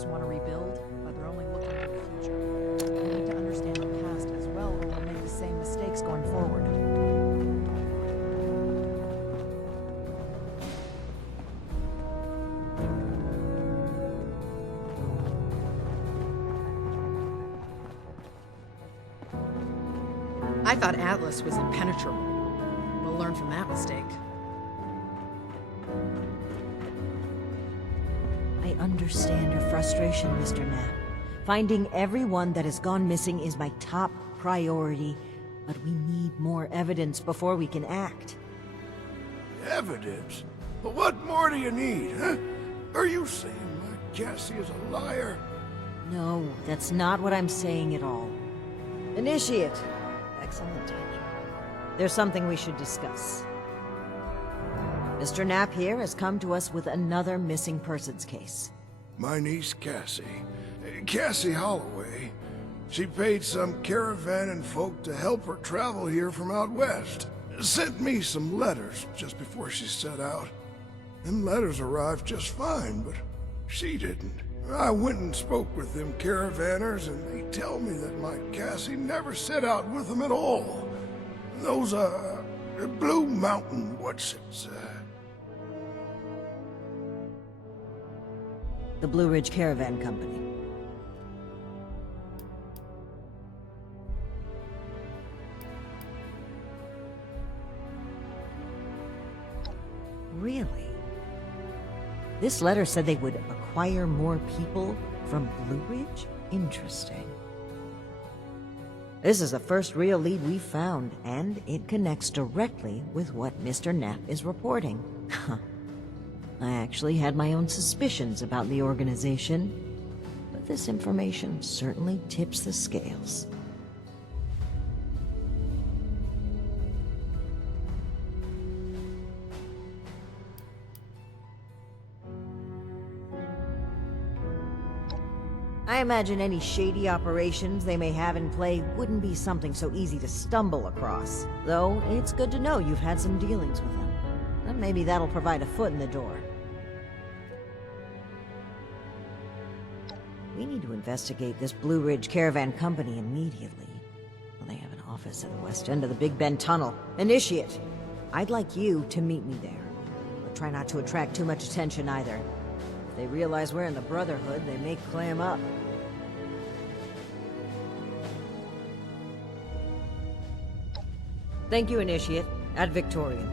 heroes want to rebuild, but they're only looking to the future. We need to understand the past as well, or we'll make the same mistakes going forward. I thought Atlas was impenetrable. We'll learn from that mistake. I understand your frustration, Mr. Knapp. Finding everyone that has gone missing is my top priority, but we need more evidence before we can act. Evidence? Well, what more do you need, huh? Are you saying my Cassie is a liar? No, that's not what I'm saying at all. Initiate. Excellent. There's something we should discuss. Mr. Knapp here has come to us with another missing persons case. My niece Cassie. Cassie Holloway. She paid some caravan and folk to help her travel here from out west. Sent me some letters just before she set out. Them letters arrived just fine, but she didn't. I went and spoke with them caravanners, and they tell me that my Cassie never set out with them at all. Those, Blue Mountain what's-its, The Blue Ridge Caravan Company. Really? This letter said they would acquire more people from Blue Ridge? Interesting. This is the first real lead we've found, and it connects directly with what Mr. Knapp is reporting. I actually had my own suspicions about the organization, but this information certainly tips the scales. I imagine any shady operations they may have in play wouldn't be something so easy to stumble across. Though, it's good to know you've had some dealings with them. And maybe that'll provide a foot in the door. We need to investigate this Blue Ridge Caravan Company immediately. Well, they have an office at the west end of the Big Bend Tunnel. Initiate! I'd like you to meet me there. But try not to attract too much attention either. If they realize we're in the Brotherhood, they may clam up. Thank you, Initiate. Ad Victoriam.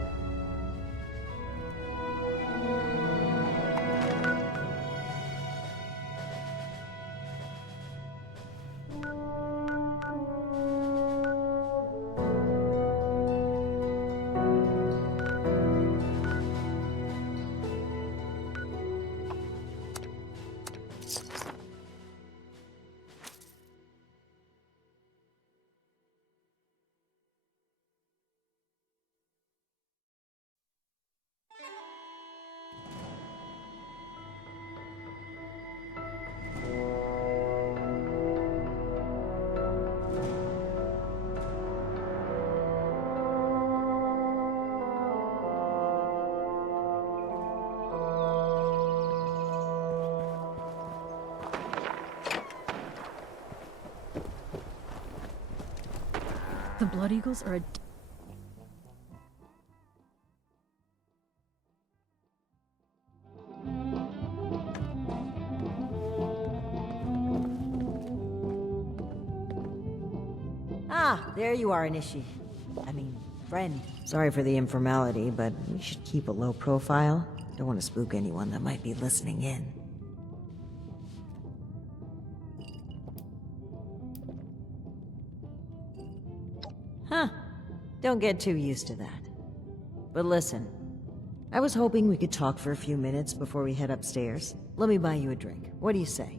The Blood Eagles are a... Ah, there you are, friend. Sorry for the informality, but we should keep a low profile. Don't want to spook anyone that might be listening in. Huh. Don't get too used to that. But listen, I was hoping we could talk for a few minutes before we head upstairs. Let me buy you a drink. What do you say?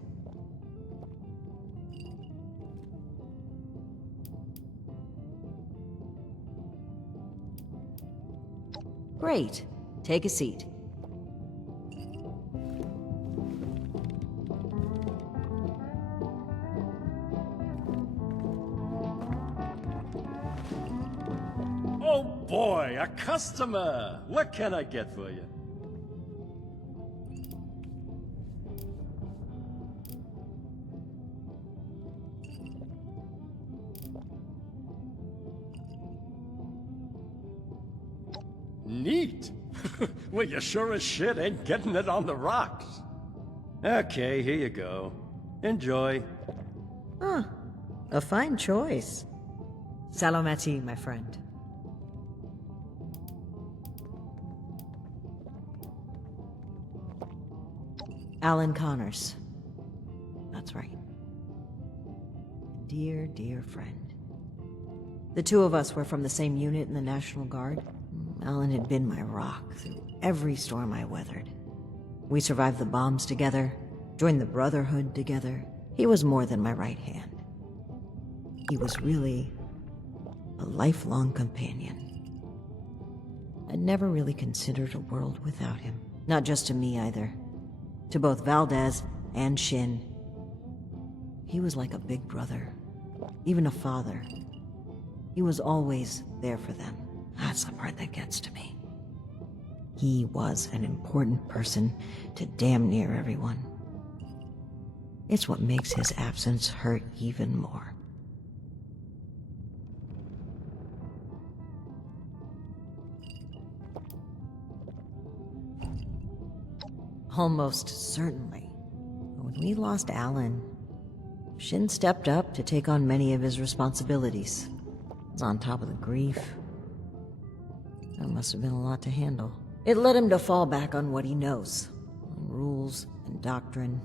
Great. Take a seat. Oh boy, a customer! What can I get for you? Neat. Well, you sure as shit ain't getting it on the rocks. Okay, here you go. Enjoy. Huh. A fine choice. Salomati, my friend. Alan Connors. That's right. Dear, dear friend. The two of us were from the same unit in the National Guard. Alan had been my rock through every storm I weathered. We survived the bombs together, joined the Brotherhood together. He was more than my right hand. He was really a lifelong companion. I'd never really considered a world without him. Not just to me either. To both Valdez and Shin. He was like a big brother, even a father. He was always there for them. That's the part that gets to me. He was an important person to damn near everyone. It's what makes his absence hurt even more. Almost certainly. When we lost Alan, Shin stepped up to take on many of his responsibilities. On top of the grief. That must have been a lot to handle. It led him to fall back on what he knows. Rules and doctrine.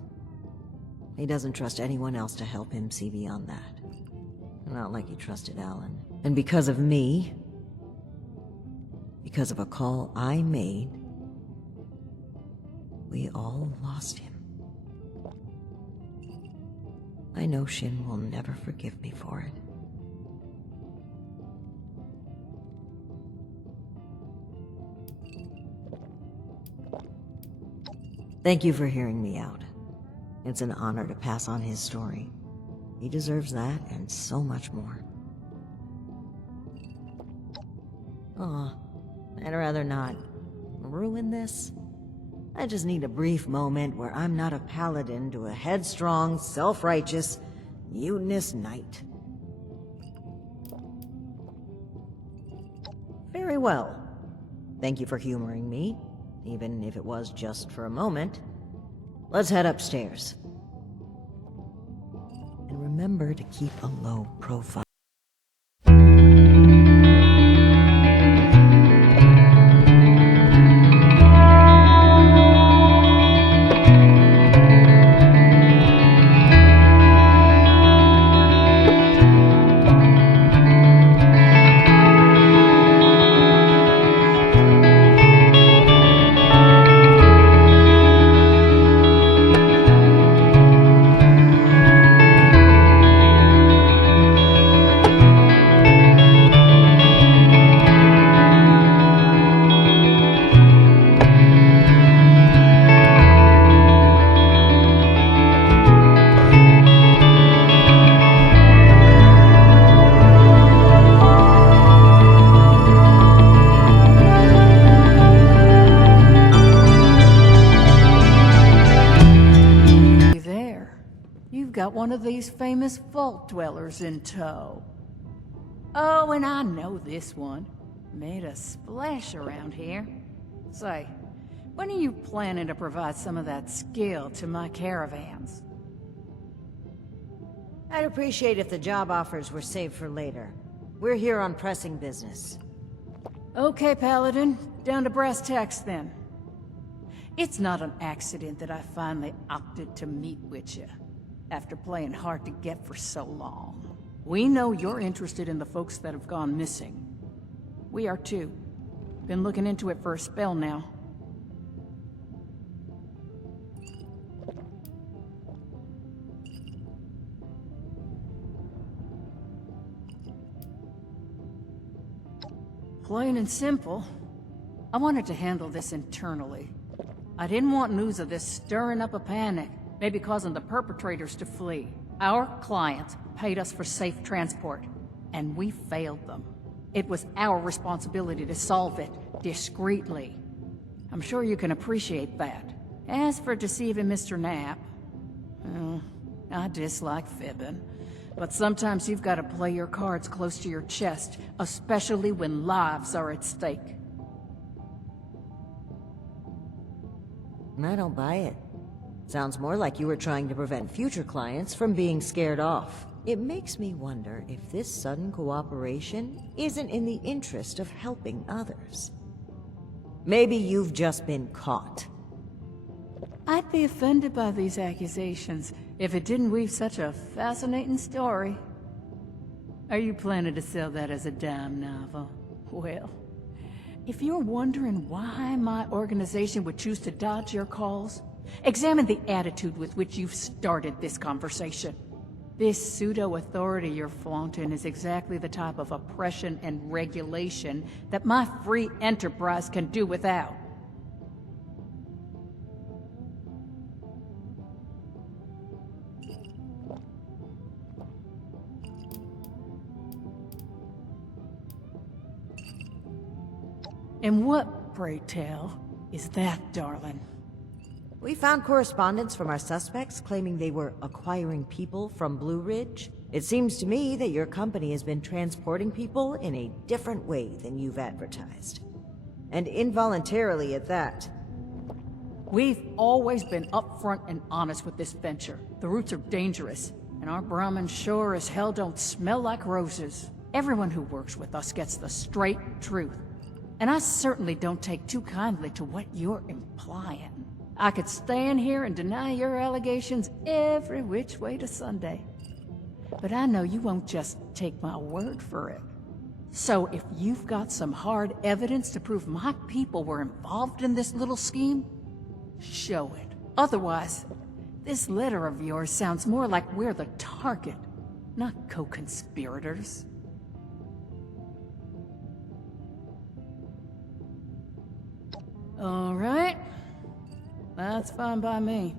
He doesn't trust anyone else to help him see beyond that. Not like he trusted Alan. And because of me, because of a call I made, we all lost him. I know Shin will never forgive me for it. Thank you for hearing me out. It's an honor to pass on his story. He deserves that and so much more. Aw, I'd rather not ruin this. I just need a brief moment where I'm not a paladin to a headstrong, self-righteous, mutinous knight. Very well. Thank you for humoring me, even if it was just for a moment. Let's head upstairs. And remember to keep a low profile. Got one of these famous vault dwellers in tow. Oh, and I know this one. Made a splash around here. Say, when are you planning to provide some of that skill to my caravans? I'd appreciate if the job offers were saved for later. We're here on pressing business. Okay, Paladin. Down to brass tacks then. It's not an accident that I finally opted to meet with you. After playing hard to get for so long. We know you're interested in the folks that have gone missing. We are too. Been looking into it for a spell now. Plain and simple, I wanted to handle this internally. I didn't want news of this stirring up a panic. Maybe causing the perpetrators to flee. Our clients paid us for safe transport, and we failed them. It was our responsibility to solve it discreetly. I'm sure you can appreciate that. As for deceiving Mr. Knapp, well, I dislike fibbing. But sometimes you've got to play your cards close to your chest, especially when lives are at stake. I don't buy it. Sounds more like you were trying to prevent future clients from being scared off. It makes me wonder if this sudden cooperation isn't in the interest of helping others. Maybe you've just been caught. I'd be offended by these accusations if it didn't weave such a fascinating story. Are you planning to sell that as a dime novel? Well, if you're wondering why my organization would choose to dodge your calls, examine the attitude with which you've started this conversation. This pseudo-authority you're flaunting is exactly the type of oppression and regulation that my free enterprise can do without. And what, pray tell, is that, darling? We found correspondence from our suspects claiming they were acquiring people from Blue Ridge. It seems to me that your company has been transporting people in a different way than you've advertised. And involuntarily at that. We've always been upfront and honest with this venture. The routes are dangerous, and our Brahmin sure as hell don't smell like roses. Everyone who works with us gets the straight truth. And I certainly don't take too kindly to what you're implying. I could stand here and deny your allegations every which way to Sunday. But I know you won't just take my word for it. So if you've got some hard evidence to prove my people were involved in this little scheme, show it. Otherwise, this letter of yours sounds more like we're the target, not co-conspirators. All right. That's fine by me.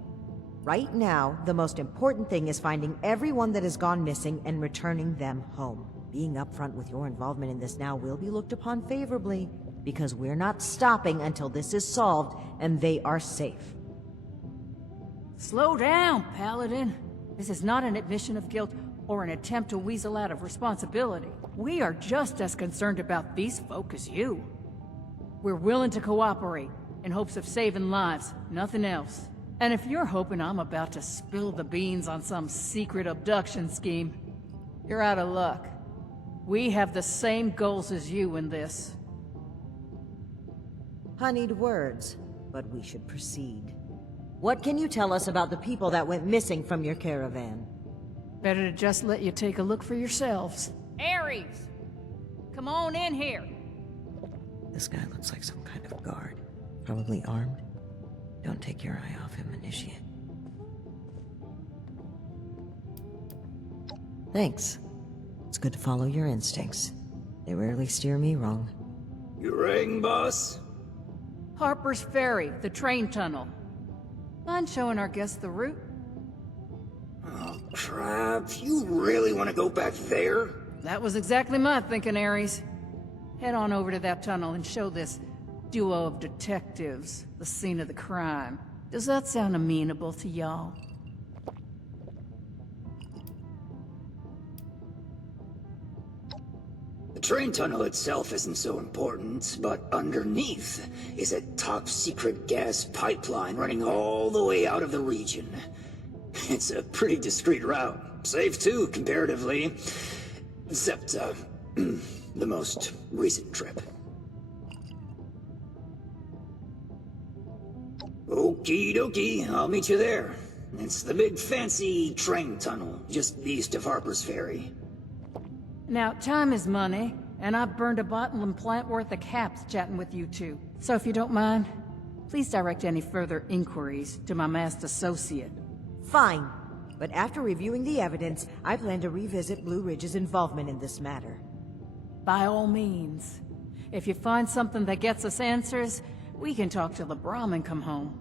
Right now, the most important thing is finding everyone that has gone missing and returning them home. Being upfront with your involvement in this now will be looked upon favorably, because we're not stopping until this is solved and they are safe. Slow down, Paladin. This is not an admission of guilt or an attempt to weasel out of responsibility. We are just as concerned about these folk as you. We're willing to cooperate in hopes of saving lives, nothing else. And if you're hoping I'm about to spill the beans on some secret abduction scheme, you're out of luck. We have the same goals as you in this. Honeyed words, but we should proceed. What can you tell us about the people that went missing from your caravan? Better to just let you take a look for yourselves. Ares! Come on in here! This guy looks like some kind of guard. Probably armed. Don't take your eye off him, Initiate. Thanks. It's good to follow your instincts. They rarely steer me wrong. You rang, boss? Harper's Ferry, the train tunnel. Mind showing our guests the route? Oh, crap. You really want to go back there? That was exactly my thinking, Ares. Head on over to that tunnel and show this duo of detectives the scene of the crime. Does that sound amenable to y'all? The train tunnel itself isn't so important, but underneath is a top-secret gas pipeline running all the way out of the region. It's a pretty discreet route. Safe too, comparatively. Except, the most recent trip. Okie dokie, I'll meet you there. It's the big fancy train tunnel, just east of Harper's Ferry. Now, time is money, and I've burned a bottle and plant worth of caps chatting with you two. So if you don't mind, please direct any further inquiries to my masked associate. Fine. But after reviewing the evidence, I plan to revisit Blue Ridge's involvement in this matter. By all means. If you find something that gets us answers, we can talk till the Brahmin come home.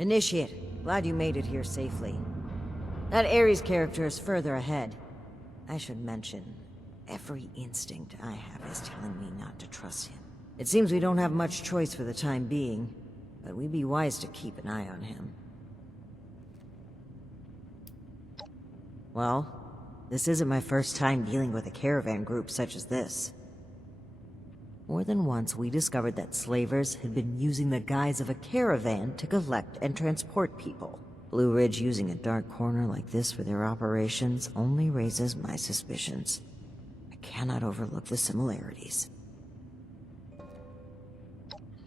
Initiate, glad you made it here safely. That Ares character is further ahead. I should mention, every instinct I have is telling me not to trust him. It seems we don't have much choice for the time being, but we'd be wise to keep an eye on him. Well, this isn't my first time dealing with a caravan group such as this. More than once, we discovered that slavers had been using the guise of a caravan to collect and transport people. Blue Ridge using a dark corner like this for their operations only raises my suspicions. I cannot overlook the similarities.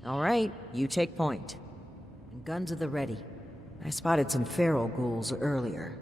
All right, you take point. And guns at the ready. I spotted some feral ghouls earlier.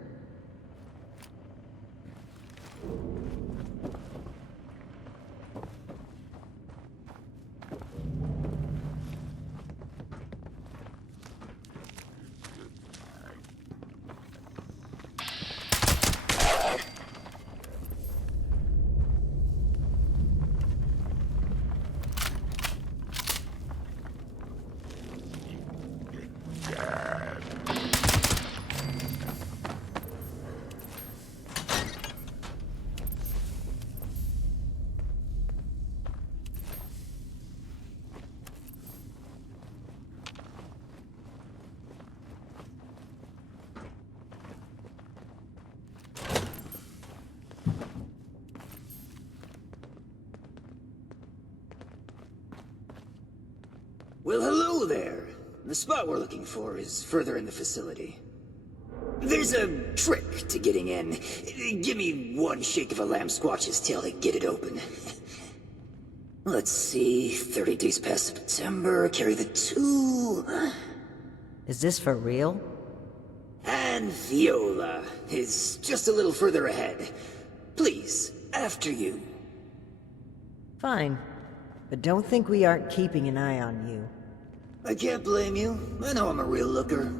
Well, hello there. The spot we're looking for is further in the facility. There's a trick to getting in. Give me one shake of a lamb squatch's tail to get it open. Let's see, 30 days past September, carry the 2. Is this for real? And Viola is just a little further ahead. Please, after you. Fine. But don't think we aren't keeping an eye on you. I can't blame you. I know I'm a real looker.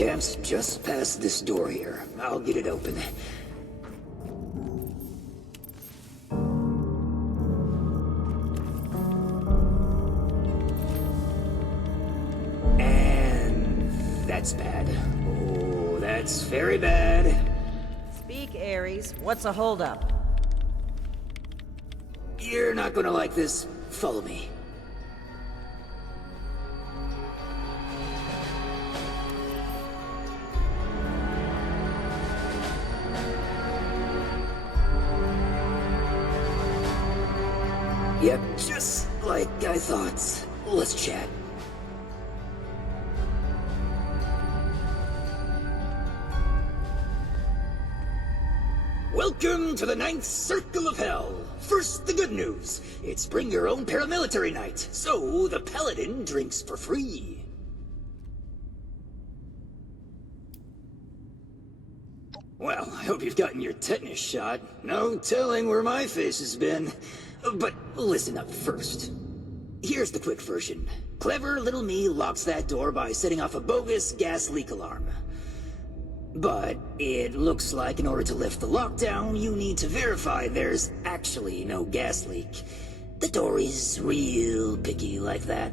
camp's just past this door here. I'll get it open. And that's bad. Oh, that's very bad. Speak, Ares. What's a holdup? You're not gonna like this. Follow me. Yep, just like I thought. Let's chat. Welcome to the 9th Circle of Hell. First, the good news. It's bring your own paramilitary night, so the paladin drinks for free. Well, I hope you've gotten your tetanus shot. No telling where my face has been. But listen up first. Here's the quick version. Clever little me locks that door by setting off a bogus gas leak alarm. But it looks like in order to lift the lockdown, you need to verify there's actually no gas leak. The door is real picky like that.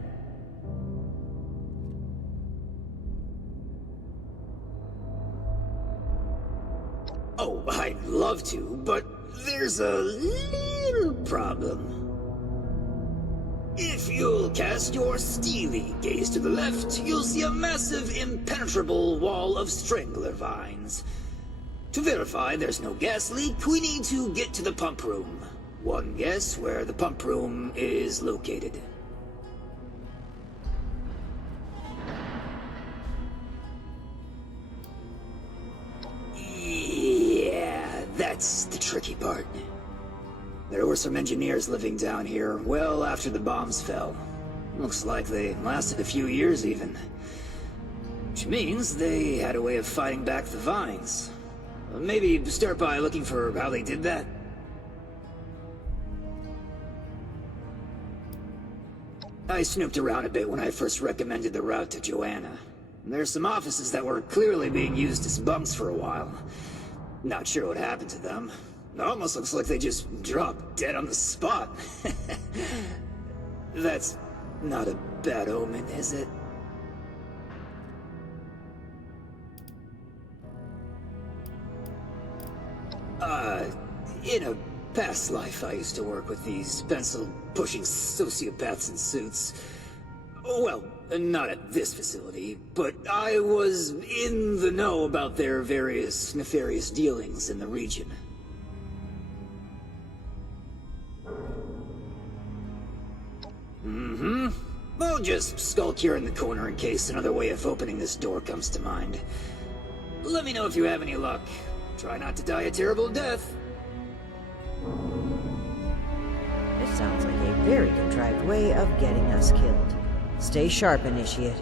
Oh, I'd love to, but there's a little problem. If you'll cast your steely gaze to the left, you'll see a massive, impenetrable wall of strangler vines. To verify there's no gas leak, we need to get to the pump room. One guess where the pump room is located. Yeah, that's the tricky part. There were some engineers living down here well after the bombs fell. Looks like they lasted a few years even. Which means they had a way of fighting back the vines. Maybe start by looking for how they did that. I snooped around a bit when I first recommended the route to Joanna. There's some offices that were clearly being used as bunks for a while. Not sure what happened to them. It almost looks like they just dropped dead on the spot. That's not a bad omen, is it? In a past life, I used to work with these pencil-pushing sociopaths in suits. Well, not at this facility, but I was in the know about their various nefarious dealings in the region. I'll just skulk here in the corner in case another way of opening this door comes to mind. Let me know if you have any luck. Try not to die a terrible death. This sounds like a very contrived way of getting us killed. Stay sharp, Initiate.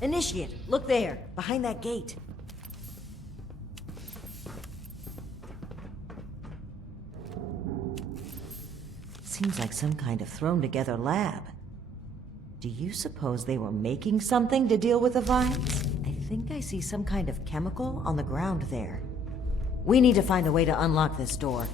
Initiate, look there, behind that gate. Seems like some kind of thrown-together lab. Do you suppose they were making something to deal with the vines? I think I see some kind of chemical on the ground there. We need to find a way to unlock this door.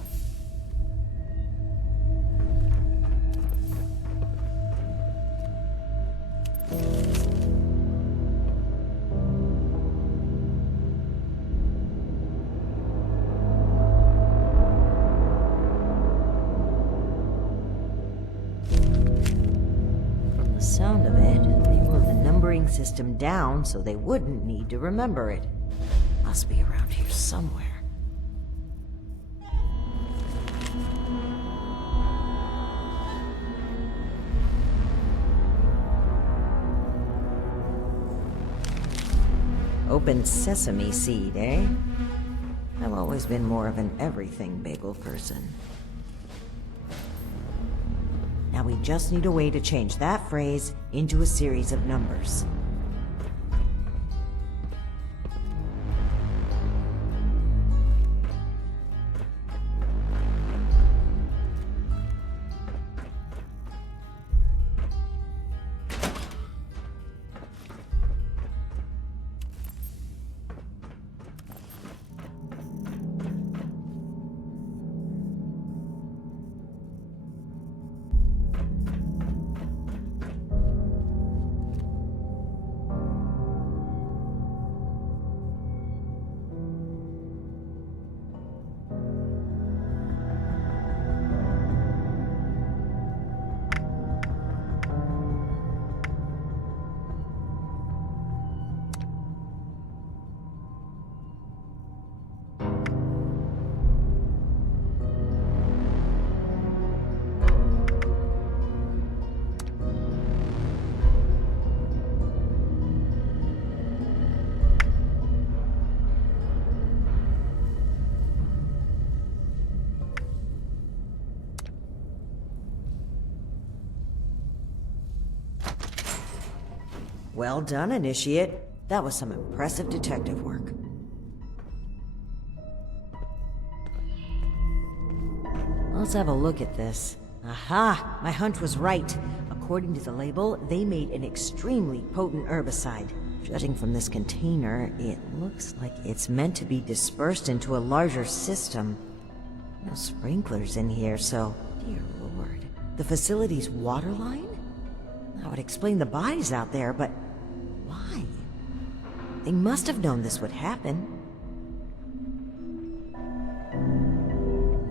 system down so they wouldn't need to remember it. Must be around here somewhere. Open sesame seed, eh? I've always been more of an everything bagel person. Now we just need a way to change that phrase into a series of numbers. Well done, Initiate. That was some impressive detective work. Let's have a look at this. Aha! My hunch was right. According to the label, they made an extremely potent herbicide. Judging from this container, it looks like it's meant to be dispersed into a larger system. No sprinklers in here, so... Dear Lord. The facility's water line? That would explain the bodies out there, but... why? They must have known this would happen.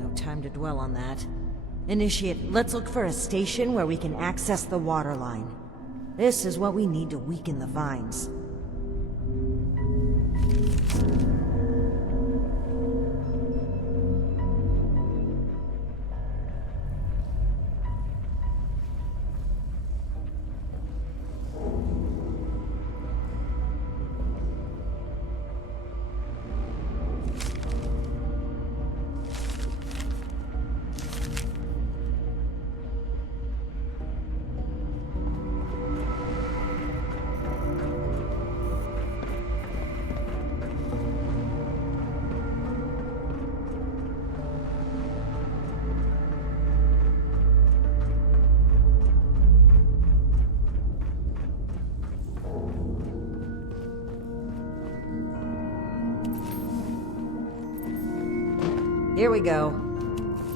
No time to dwell on that. Initiate, let's look for a station where we can access the water line. This is what we need to weaken the vines. Here we go.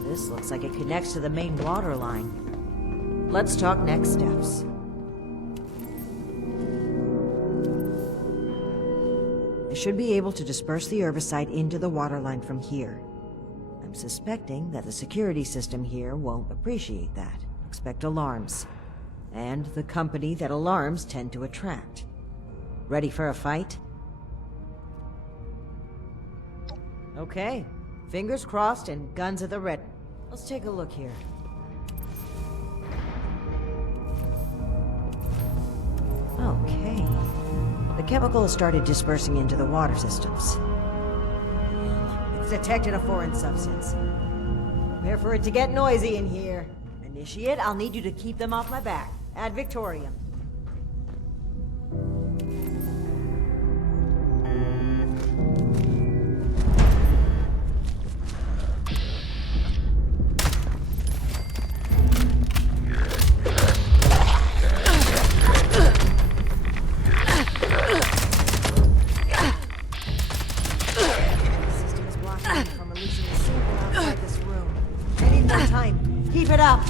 This looks like it connects to the main water line. Let's talk next steps. I should be able to disperse the herbicide into the water line from here. I'm suspecting that the security system here won't appreciate that. Expect alarms. And the company that alarms tend to attract. Ready for a fight? Okay. Fingers crossed and guns at the ready. Let's take a look here. Okay. The chemical has started dispersing into the water systems. It's detected a foreign substance. Prepare for it to get noisy in here. Initiate, I'll need you to keep them off my back. Ad Victoriam. Keep it up!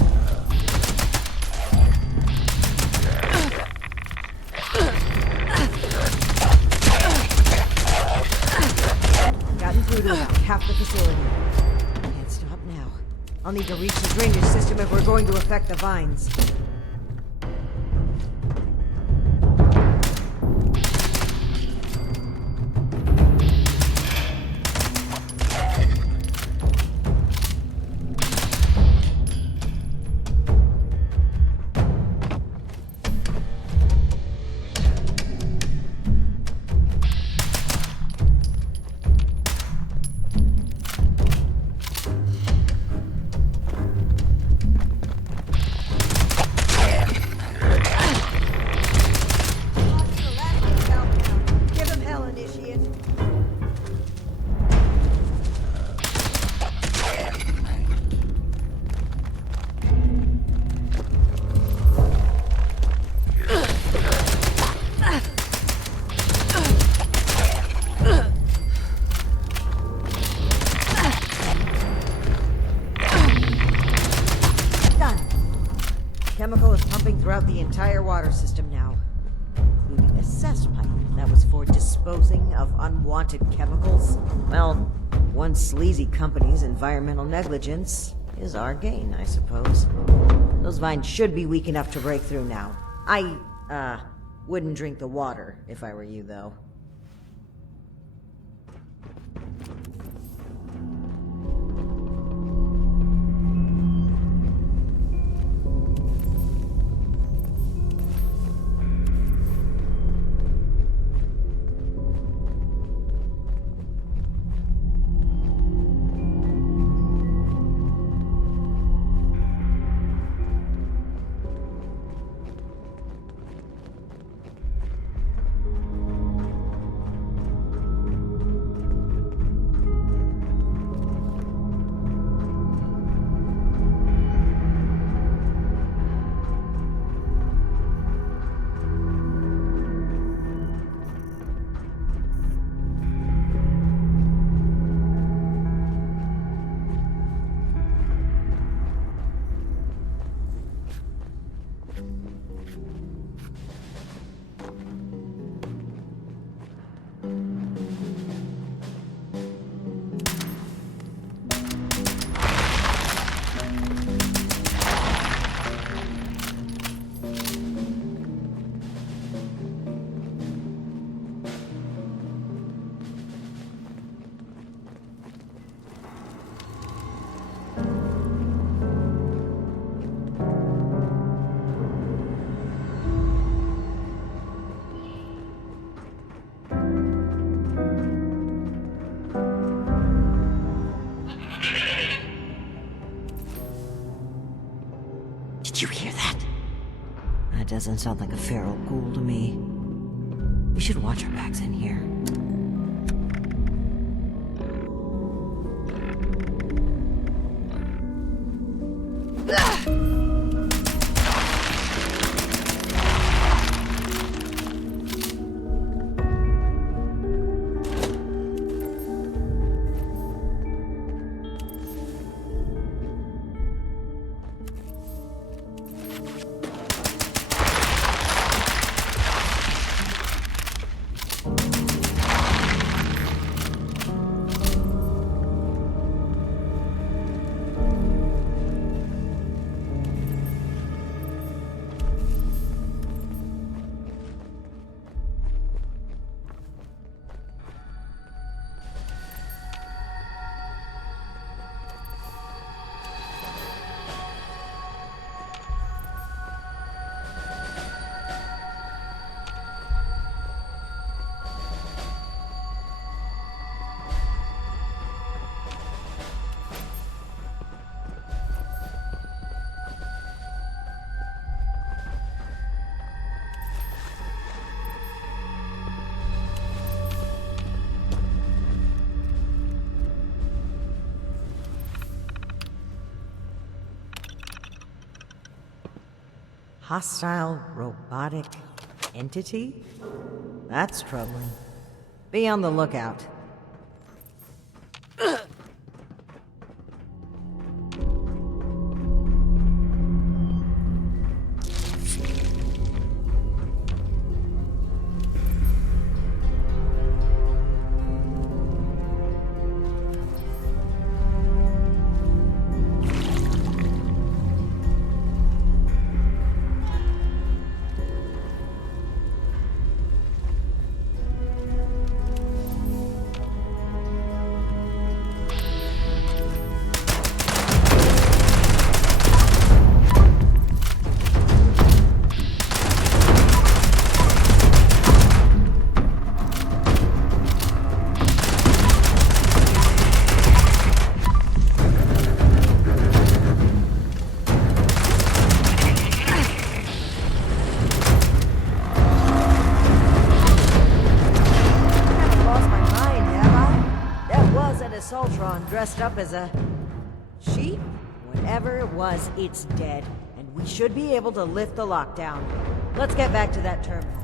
Gotten through to about half the facility. Can't stop now. I'll need to reach the drainage system if we're going to affect the vines. water system now, including a cess pipe that was for disposing of unwanted chemicals. Well, one sleazy company's environmental negligence is our gain, I suppose. Those vines should be weak enough to break through now. I, wouldn't drink the water if I were you, though. Did you hear that? That doesn't sound like a feral ghoul to me. We should watch our backs in here. Hostile robotic entity? That's troubling. Be on the lookout. Dressed up as a sheep? Whatever it was, it's dead, and we should be able to lift the lockdown. Let's get back to that terminal.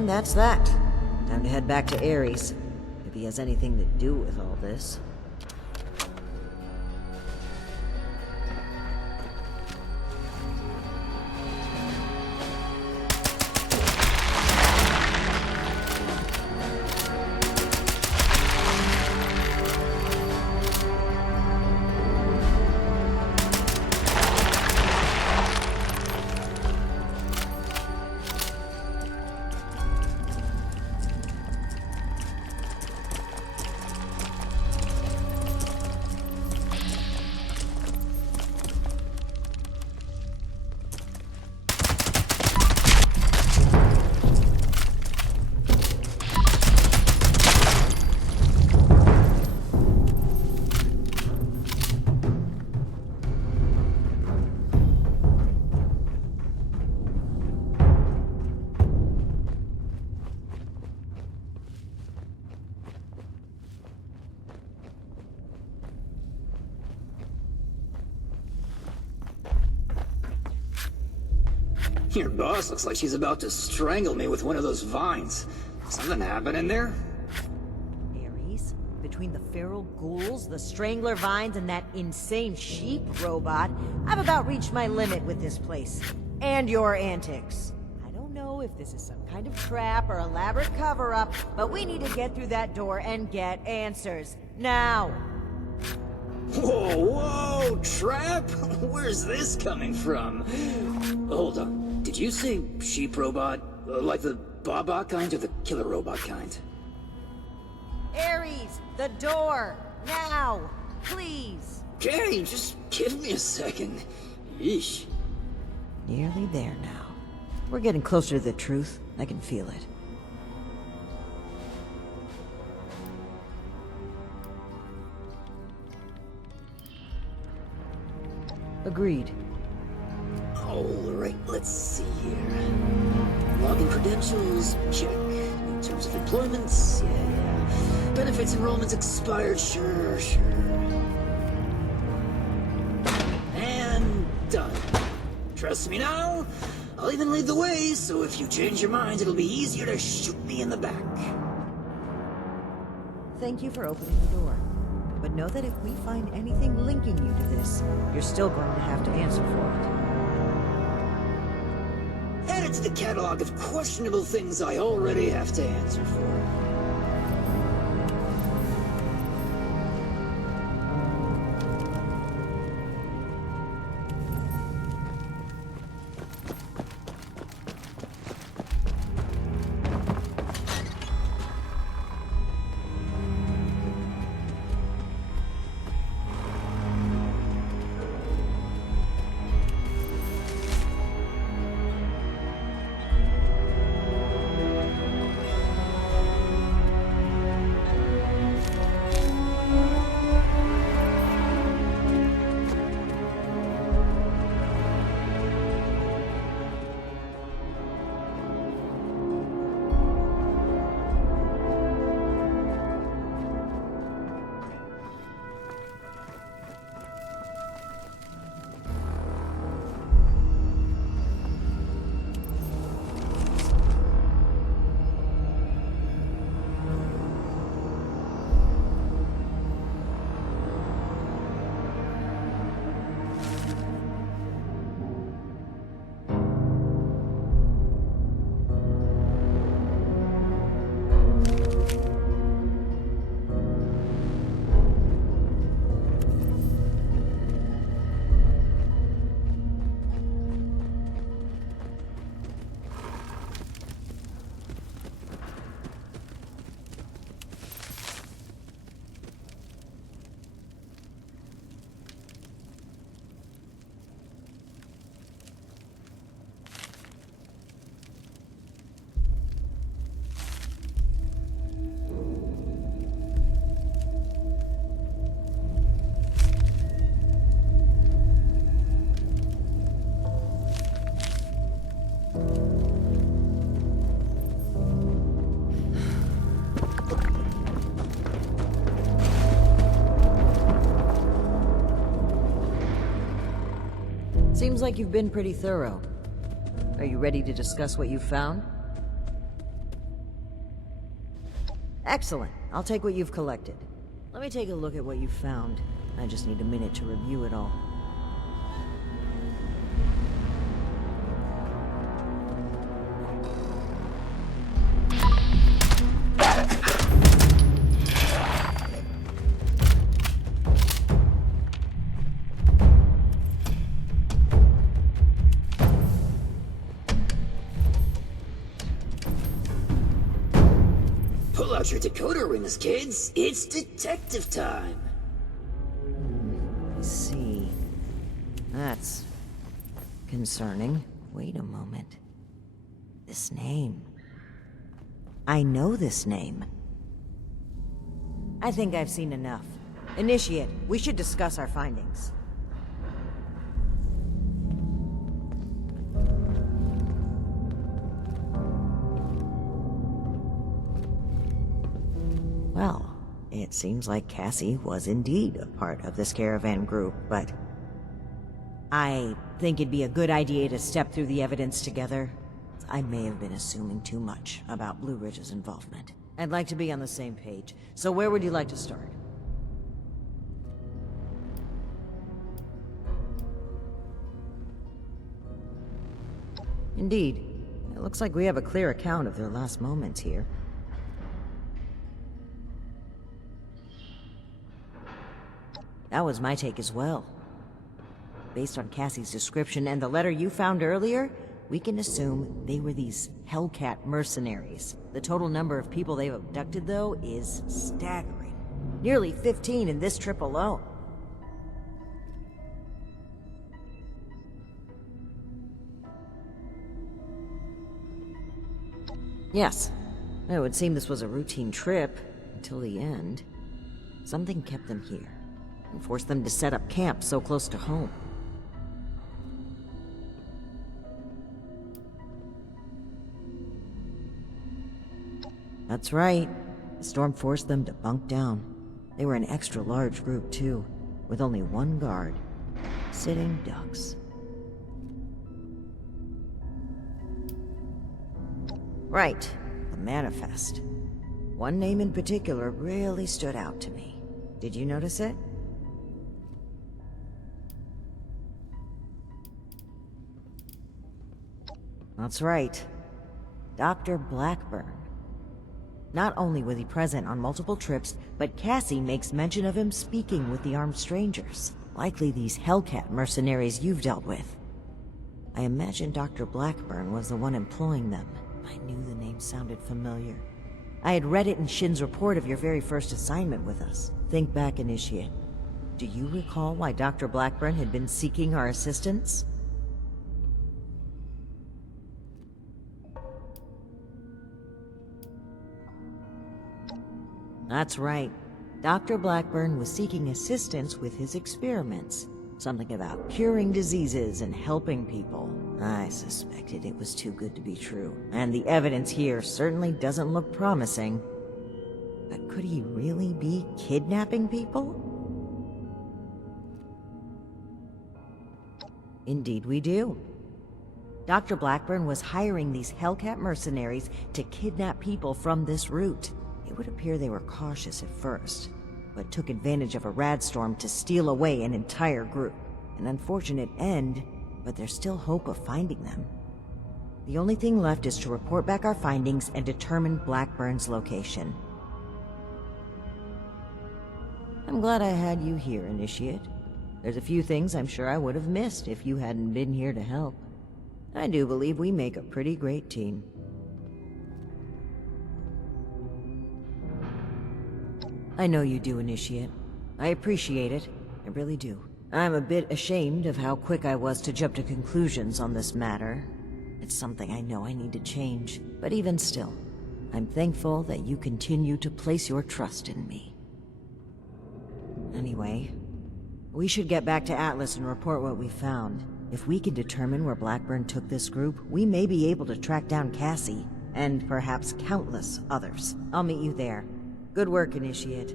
And that's that. Time to head back to Ares, if he has anything to do with all this. Your boss looks like she's about to strangle me with one of those vines. Something happening there? Ares? Between the feral ghouls, the strangler vines, and that insane sheep robot, I've about reached my limit with this place. And your antics. I don't know if this is some kind of trap or elaborate cover-up, but we need to get through that door and get answers. Now! Whoa, whoa, trap? Where's this coming from? Hold on. Did you say sheep robot? Like the Baba kind or the killer robot kind? Ares! The door! Now! Please! Okay, just give me a second. Yeesh. Nearly there now. We're getting closer to the truth. I can feel it. Agreed. Alright, let's see here. Login credentials, check. In terms of employments, yeah. Benefits enrollments expired, sure. And done. Trust me now, I'll even lead the way, so if you change your mind, it'll be easier to shoot me in the back. Thank you for opening the door. But know that if we find anything linking you to this, you're still going to have to answer for it. Add it to the catalog of questionable things I already have to answer for. Seems like you've been pretty thorough. Are you ready to discuss what you've found? Excellent. I'll take what you've collected. Let me take a look at what you found. I just need a minute to review it all. Pull out your decoder rings, kids. It's detective time. I see. That's concerning. Wait a moment. This name. I know this name. I think I've seen enough. Initiate, we should discuss our findings. Well, it seems like Cassie was indeed a part of this caravan group, but I think it'd be a good idea to step through the evidence together. I may have been assuming too much about Blue Ridge's involvement. I'd like to be on the same page, so where would you like to start? Indeed. It looks like we have a clear account of their last moments here. That was my take as well. Based on Cassie's description and the letter you found earlier, we can assume they were these Hellcat mercenaries. The total number of people they've abducted, though, is staggering. Nearly 15 in this trip alone. Yes, it would seem this was a routine trip until the end. Something kept them here and forced them to set up camp so close to home. That's right. The storm forced them to bunk down. They were an extra large group, too, with only one guard. Sitting ducks. Right, the manifest. One name in particular really stood out to me. Did you notice it? That's right. Dr. Blackburn. Not only was he present on multiple trips, but Cassie makes mention of him speaking with the armed strangers. Likely these Hellcat mercenaries you've dealt with. I imagine Dr. Blackburn was the one employing them. I knew the name sounded familiar. I had read it in Shin's report of your very first assignment with us. Think back, Initiate. Do you recall why Dr. Blackburn had been seeking our assistance? That's right. Dr. Blackburn was seeking assistance with his experiments. Something about curing diseases and helping people. I suspected it was too good to be true. And the evidence here certainly doesn't look promising. But could he really be kidnapping people? Indeed we do. Dr. Blackburn was hiring these Hellcat mercenaries to kidnap people from this route. It would appear they were cautious at first, but took advantage of a radstorm to steal away an entire group. An unfortunate end, but there's still hope of finding them. The only thing left is to report back our findings and determine Blackburn's location. I'm glad I had you here, Initiate. There's a few things I'm sure I would have missed if you hadn't been here to help. I do believe we make a pretty great team. I know you do, Initiate. I appreciate it. I really do. I'm a bit ashamed of how quick I was to jump to conclusions on this matter. It's something I know I need to change. But even still, I'm thankful that you continue to place your trust in me. Anyway, we should get back to Atlas and report what we found. If we can determine where Blackburn took this group, we may be able to track down Cassie, and perhaps countless others. I'll meet you there. Good work, Initiate.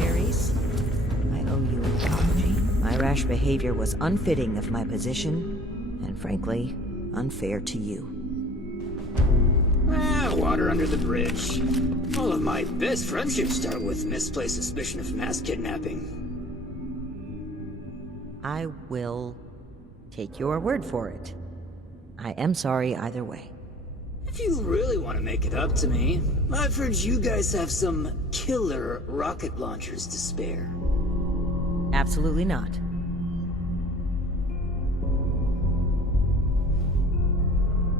Ares, I owe you an apology. My rash behavior was unfitting of my position, and frankly, unfair to you. Well, got water under the bridge. All of my best friendships start with misplaced suspicion of mass kidnapping. I will take your word for it. I am sorry either way. If you really want to make it up to me, I've heard you guys have some killer rocket launchers to spare. Absolutely not.